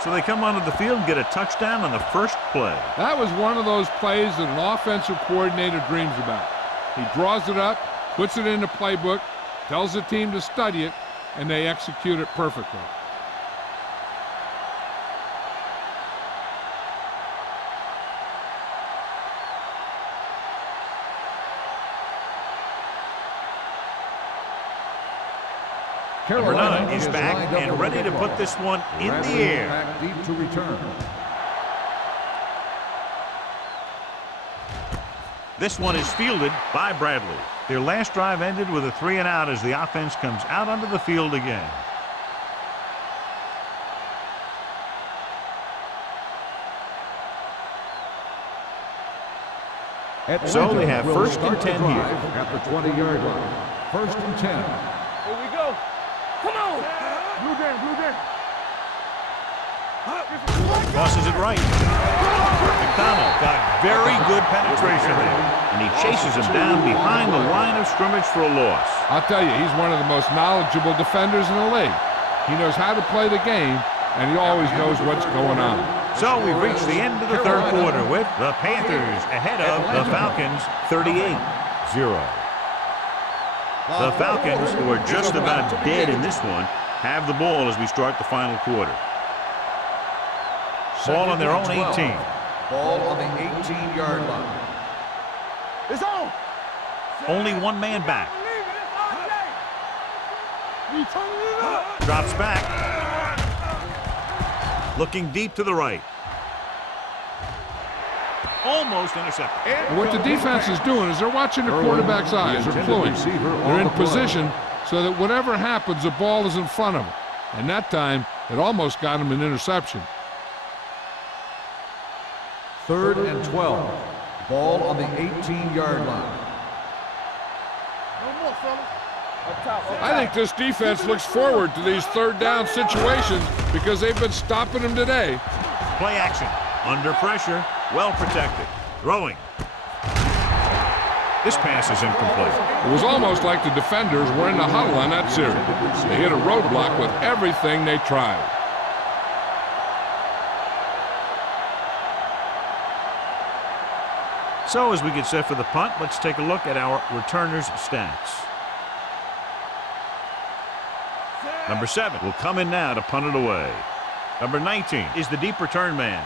So they come onto the field and get a touchdown on the first play. That was one of those plays that an offensive coordinator dreams about. He draws it up, puts it in the playbook, tells the team to study it, and they execute it perfectly. Number 9 is back and ready to put this one in the air. Back deep to return. This one is fielded by Bradley. Their last drive ended with a 3-and-out as the offense comes out onto the field again. So they have first and 10 here. At the 20-yard line. First and 10. Here we go. Come on. Blue game, blue game. Tosses it right. McDonald got very good penetration there, and he chases him down behind the line of scrimmage for a loss. I'll tell you, he's one of the most knowledgeable defenders in the league. He knows how to play the game, and he always knows what's going on. So we've reached the end of the third quarter with the Panthers ahead of the Falcons 38-0. The Falcons, who are just about dead in this one, have the ball as we start the final quarter. Ball on their own 18. Ball on the 18-yard line. It's on. Only one man back. We turning it up. Drops back. Looking deep to the right. Almost intercepted. And what the defense is doing is they're watching the quarterback's eyes. They're fluent. They're in position so that whatever happens, the ball is in front of them. And that time, it almost got him an interception. 3rd and 12. Ball on the 18-yard line. No more, fellas. Up top. I think this defense looks forward to these third down situations because they've been stopping them today. Play action. Under pressure. Well protected. Throwing. This pass is incomplete. It was almost like the defenders were in the huddle on that series. They hit a roadblock with everything they tried. So as we get set for the punt, let's take a look at our returners' stats. Number 7 will come in now to punt it away. Number 19 is the deep return man.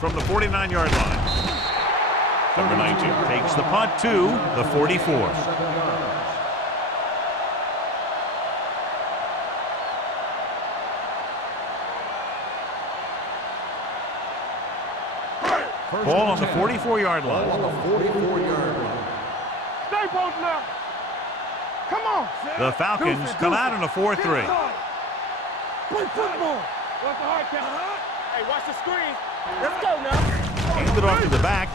From the 49-yard line. Number 19 takes the punt to the 44. Ball on the 44-yard line. On the 44-yard line. Stay both now. Come on. The Falcons come out in a 4-3. Play football. What's the hard count? Hey, watch the screen. Let's go now. Handed off to the back.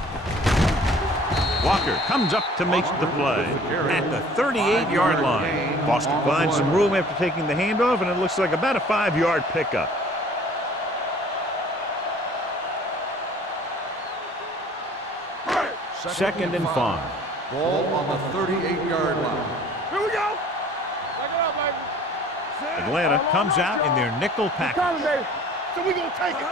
Walker comes up to make the play at the 38-yard line. Foster finds some room after taking the handoff, and it looks like about a 5-yard pickup. Second and 5. Ball on the 38-yard line. Here we go. Back it up, baby. Atlanta comes out in their nickel Come package baby. So we gonna take it.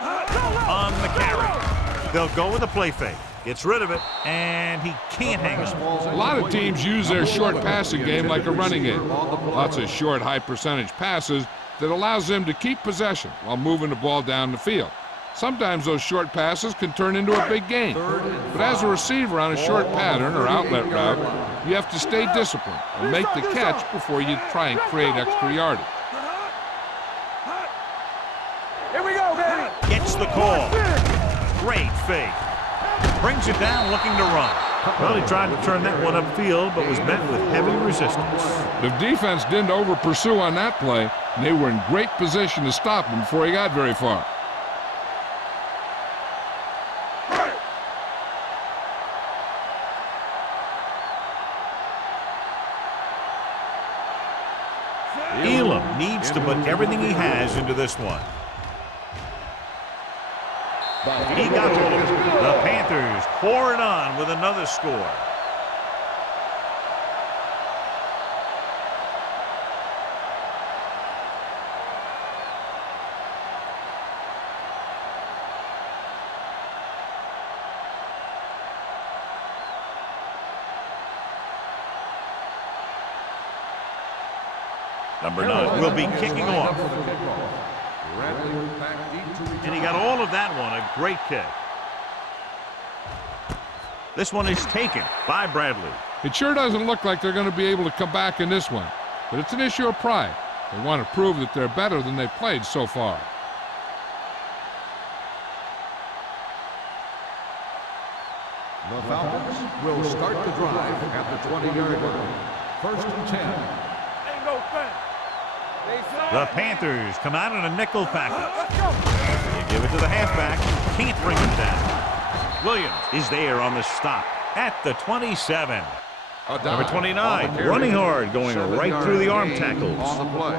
on the carry. They'll go with a play fake. Gets rid of it, and he can't hang on. A lot of teams use their short passing game like a running game. Lots of short, high-percentage passes that allows them to keep possession while moving the ball down the field. Sometimes those short passes can turn into a big gain. But as a receiver on a short pattern or outlet route, you have to stay disciplined and make the catch before you try and create extra yardage. Here we go, baby. Gets the call. Great fake. Brings it down looking to run. Well, he tried to turn that one upfield, but was met with heavy resistance. The defense didn't over-pursue on that play, and they were in great position to stop him before he got very far. Elam needs to put everything he has into this one. He got hold of it. The Panthers pour it on with another score. Number 9 will be kicking off. And he got all of that one. A great kick. This one is taken by Bradley. It sure doesn't look like they're going to be able to come back in this one, but it's an issue of pride. They want to prove that they're better than they've played so far. The Falcons will start the drive at the 20-yard line. First and 10. Ain't no thing. The Panthers come out in a nickel package. You give it to the halfback. Can't bring him down. Williams is there on the stop at the 27. Number 29, running hard, going right through the arm tackles. On the play.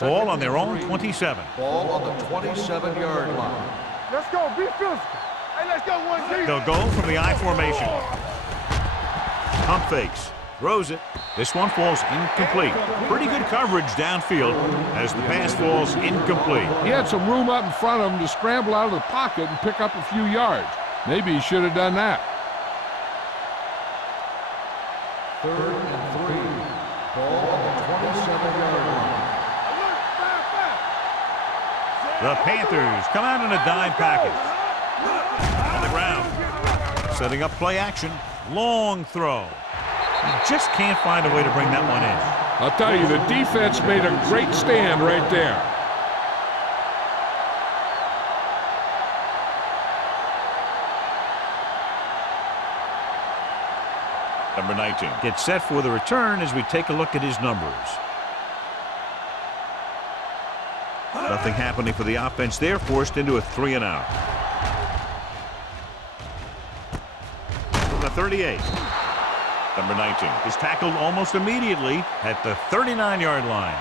Ball on their own 27. Ball on the 27-yard line. Let's go. Be physical. Hey, let's go one deep. They'll go from the I formation. Pump fakes. Throws it. This one falls incomplete. Pretty good coverage downfield as the pass falls incomplete. He had some room up in front of him to scramble out of the pocket and pick up a few yards. Maybe he should have done that. 3rd and 3. Ball on the 27-yard line. The Panthers come out in a dime package. On the ground. Setting up play action. Long throw. He just can't find a way to bring that one in. I'll tell you, the defense made a great stand right there. Number 19 gets set for the return as we take a look at his numbers. Nothing happening for the offense there, forced into a 3-and-out. From the 38. Number 19 is tackled almost immediately at the 39-yard line.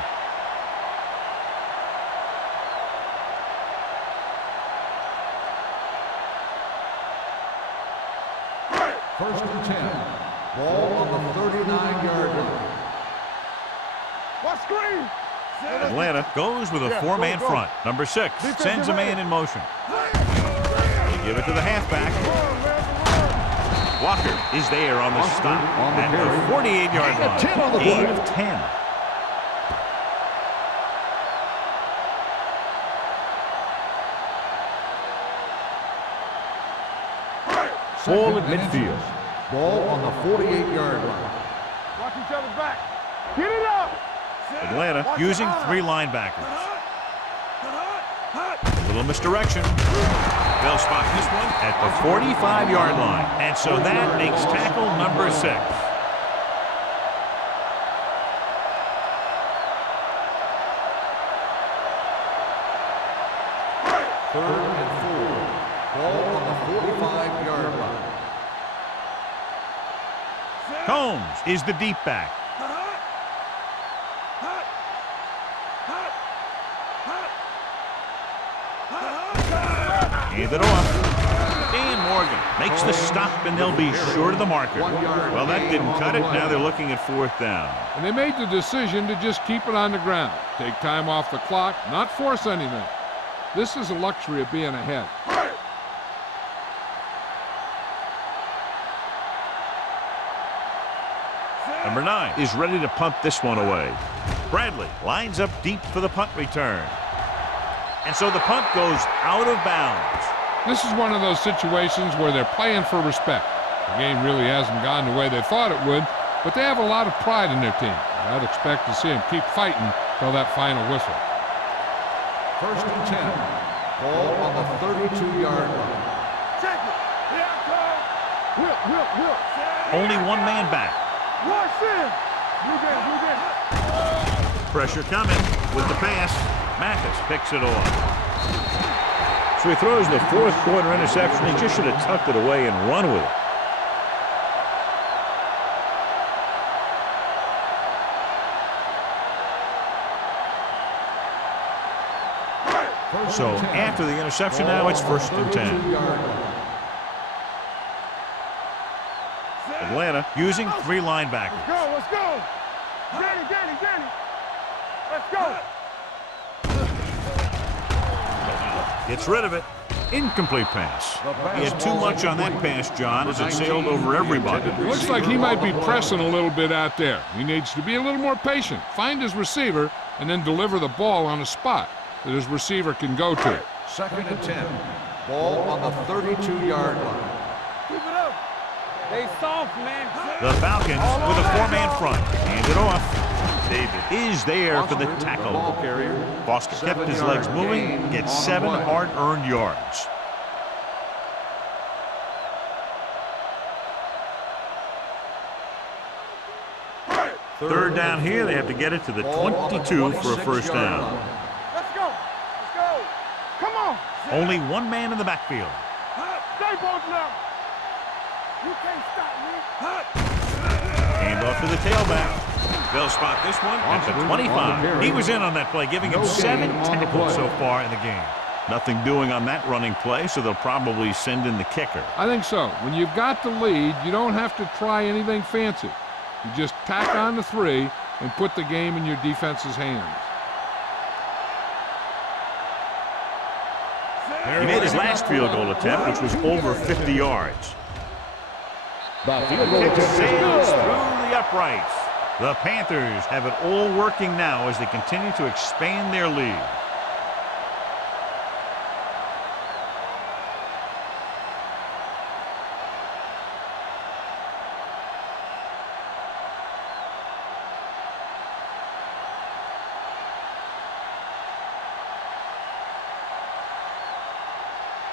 First and 10. Ball on the 39-yard line. What screen? Atlanta goes with a 4-man front. Number 6 sends a man in motion. They give it to the halfback. Walker is there on the stop at the 48-yard line. Gain of 10. Ball at midfield. Ball on the 48-yard line. Watch each other back. Get it up. Atlanta using 3 linebackers. A little misdirection. They'll spot this one at the 45-yard line. And so that makes tackle number 6. Third and 4. Ball on the 45-yard line. Combs is the deep back. Hand it off. Dan Morgan makes the stop, and they'll be short of the marker. Well, that didn't cut it. Now they're looking at 4th down. And they made the decision to just keep it on the ground. Take time off the clock, not force anything. This is a luxury of being ahead. Number 9 is ready to punt this one away. Bradley lines up deep for the punt return. And so the punt goes out of bounds. This is one of those situations where they're playing for respect. The game really hasn't gone the way they thought it would, but they have a lot of pride in their team. I'd expect to see them keep fighting till that final whistle. First and 10. Ball on the 32-yard line. Check it. Here I come. Whip. Only 1 man back. Rush in. Blue game. Pressure coming with the pass. Mathis picks it off. So he throws the 4th quarter interception. He just should have tucked it away and run with it. So after the interception, now it's 1st and 10. Atlanta using 3 linebackers. Let's go. Danny. Let's go. Gets rid of it. Incomplete pass. He had too much on that pass, John, as it sailed over everybody. Looks like he might be pressing a little bit out there. He needs to be a little more patient, find his receiver, and then deliver the ball on a spot that his receiver can go to. 2nd and 10. Ball on the 32-yard line. Keep it up. They soft, man. The Falcons with a 4-man front. Hand it off. David is there for the tackle. Foster kept his legs moving, gets 7 hard-earned yards. Third down here, they have to get it to the 22 for a first down. Let's go. Let's go. Come on. Only one man in the backfield. Stay both now. You can't stop me. Hand off to the tailback. They'll spot this one at the 25. He was in on that play, giving him 7 tackles so far in the game. Nothing doing on that running play, so they'll probably send in the kicker. I think so. When you've got the lead, you don't have to try anything fancy. You just tack on the 3 and put the game in your defense's hands. He made his last field goal attempt, which was over 50 yards. The field goal Kick attempt sails is through good. the uprights. The Panthers have it all working now as they continue to expand their lead.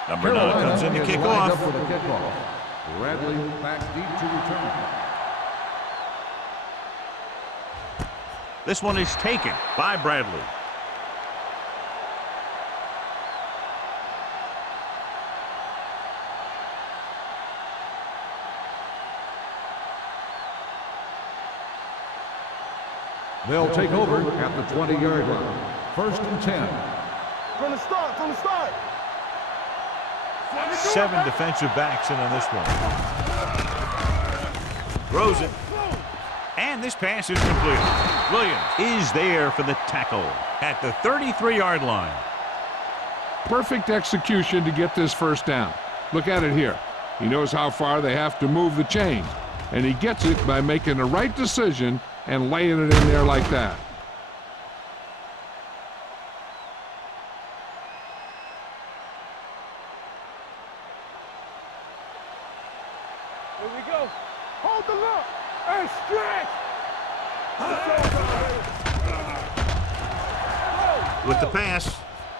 Number 9 comes in to kick off. For the kickoff. Bradley back deep to return. This one is taken by Bradley. They'll take over at the 20-yard line. 1st and 10. From the start. From the start. 7 defensive backs in on this one. Throws it. And this pass is completed. Williams is there for the tackle at the 33-yard line. Perfect execution to get this first down. Look at it here. He knows how far they have to move the chains, and he gets it by making the right decision and laying it in there like that. Here we go. Hold the look and stretch. With the pass,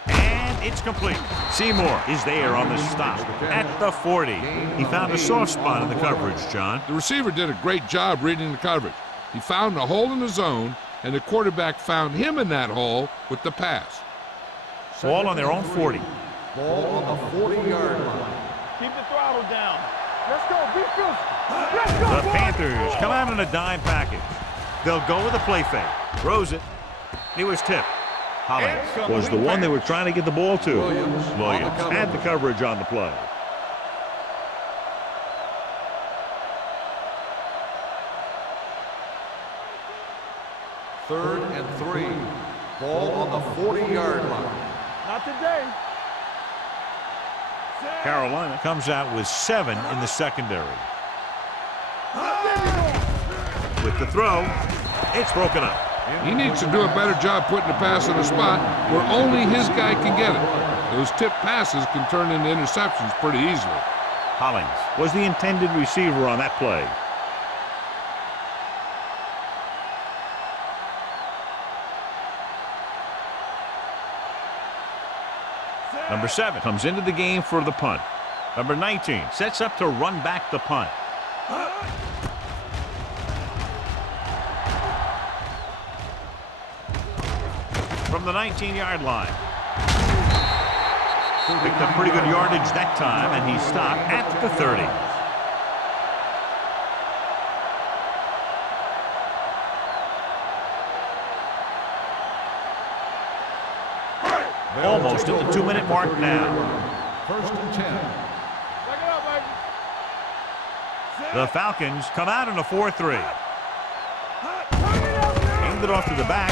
and it's complete. Seymour is there on the stop at the 40. He found a soft spot in the coverage, John. The receiver did a great job reading the coverage. He found a hole in the zone, and the quarterback found him in that hole with the pass. Ball on their own 40. Ball on the 40-yard line. Keep the throttle down. Let's go. Be physical. Let's go, The boys. Panthers come out in a dime package. They'll go with a play fake. Throws it. He was tipped. Hollins was the one they were trying to get the ball to. Williams had the coverage on the play. Third and 3. Ball on the 40-yard line. Not today. Carolina comes out with 7 in the secondary. With the throw, it's broken up. He needs to do a better job putting the pass in a spot where only his guy can get it. Those tip passes can turn into interceptions pretty easily. Hollins was the intended receiver on that play. Number 7 comes into the game for the punt. Number 19 sets up to run back the punt. From the 19-yard line. Picked up pretty good yardage that time, and he stopped at the 30. Almost at the 2-minute mark now. 1st and 10. Back it up, baby. The Falcons come out in a 4-3. Hand it off to the back.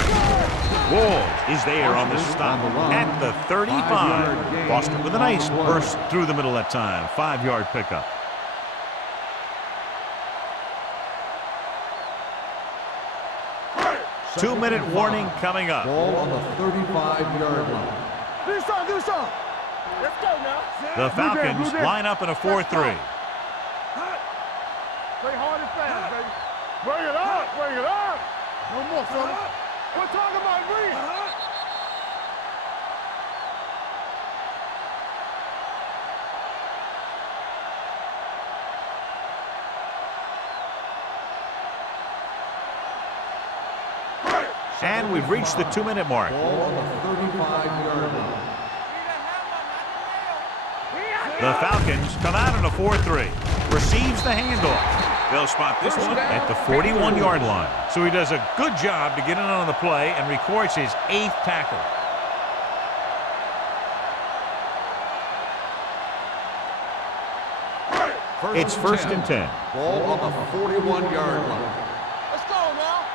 Walls is there on the stop at the 35. Boston with a nice burst through the middle that time. 5-yard pickup. Two-minute warning coming up. Ball on the 35-yard line. Do something, do something. Let's go now. The Falcons line up in a 4-3. Play hard and fast, baby. Bring it up, bring it up. No more, son. We're talking about Reed. And we've reached the 2-minute mark. Ball on the 35-yard line. The Falcons come out in a 4-3. Receives the handoff. They'll spot this one at the 41-yard line. So he does a good job to get in on the play and records his 8th tackle. It's first and 10. Ball on the 41-yard line. Let's go now.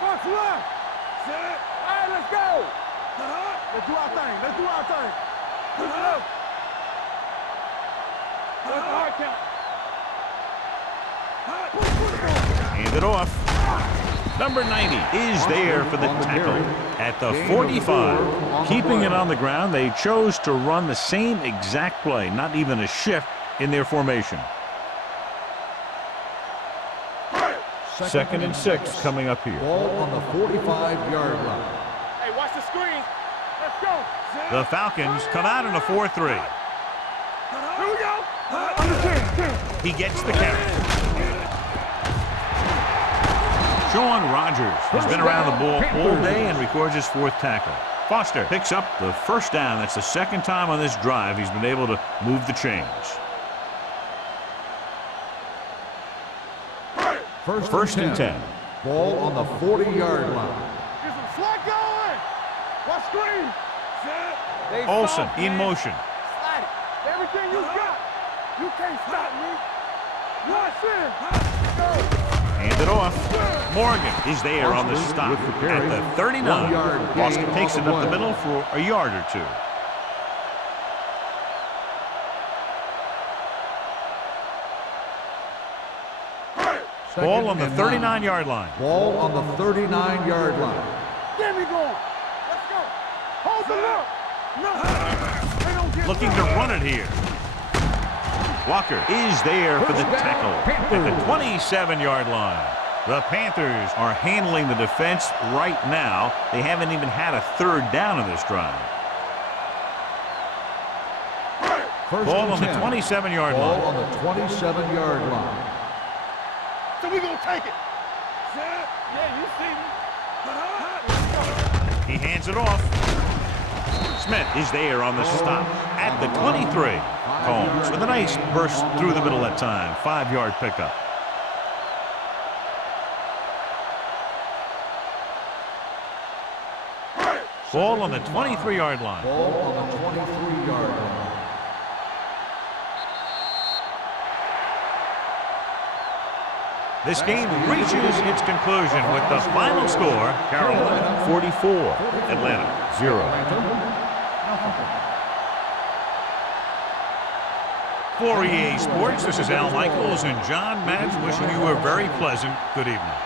What's left? All right, let's go. Let's do our thing. Let's do our thing. Push it up. That's the hard count. Hand it off. Number 90 is there for the tackle at the 45. Keeping it on the ground, they chose to run the same exact play, not even a shift in their formation. Second and 6 coming up here. Ball on the 45-yard line. Hey, watch the screen. Let's go. The Falcons come out in a 4-3. Here we go. Under 10. He gets the carry. Sean Rogers has been around the ball all day and records his 4th tackle. Foster picks up the first down. That's the second time on this drive he's been able to move the chains. First and 10. Ball on the 40-yard line. Get some slack going. Watch screen. Olsen in motion. Slide it. Everything you got. You can't stop me. Watch it. Go. Hand it off. Morgan is there on the stop at the 39. Boston takes it up the middle for a yard or two. Ball on the 39-yard line. Ball on the 39-yard line. Get me going. Let's go. Hold the look. No. They don't get Looking to run it here. Walker is there for the tackle at the 27-yard line. The Panthers are handling the defense right now. They haven't even had a third down in this drive. Ball on the 27-yard line. Ball on the 27-yard line. So we gonna take it. Yeah, you see me. He hands it off. Smith is there on the stop at the 23. Combs with a nice burst through the middle that time. 5-yard pickup. Ball on the 23-yard line. Ball on the 23-yard line. This game reaches its conclusion with the final score, Carolina 44, Atlanta 0. For EA Sports, this is Al Michaels and John Madge wishing you a very pleasant good evening.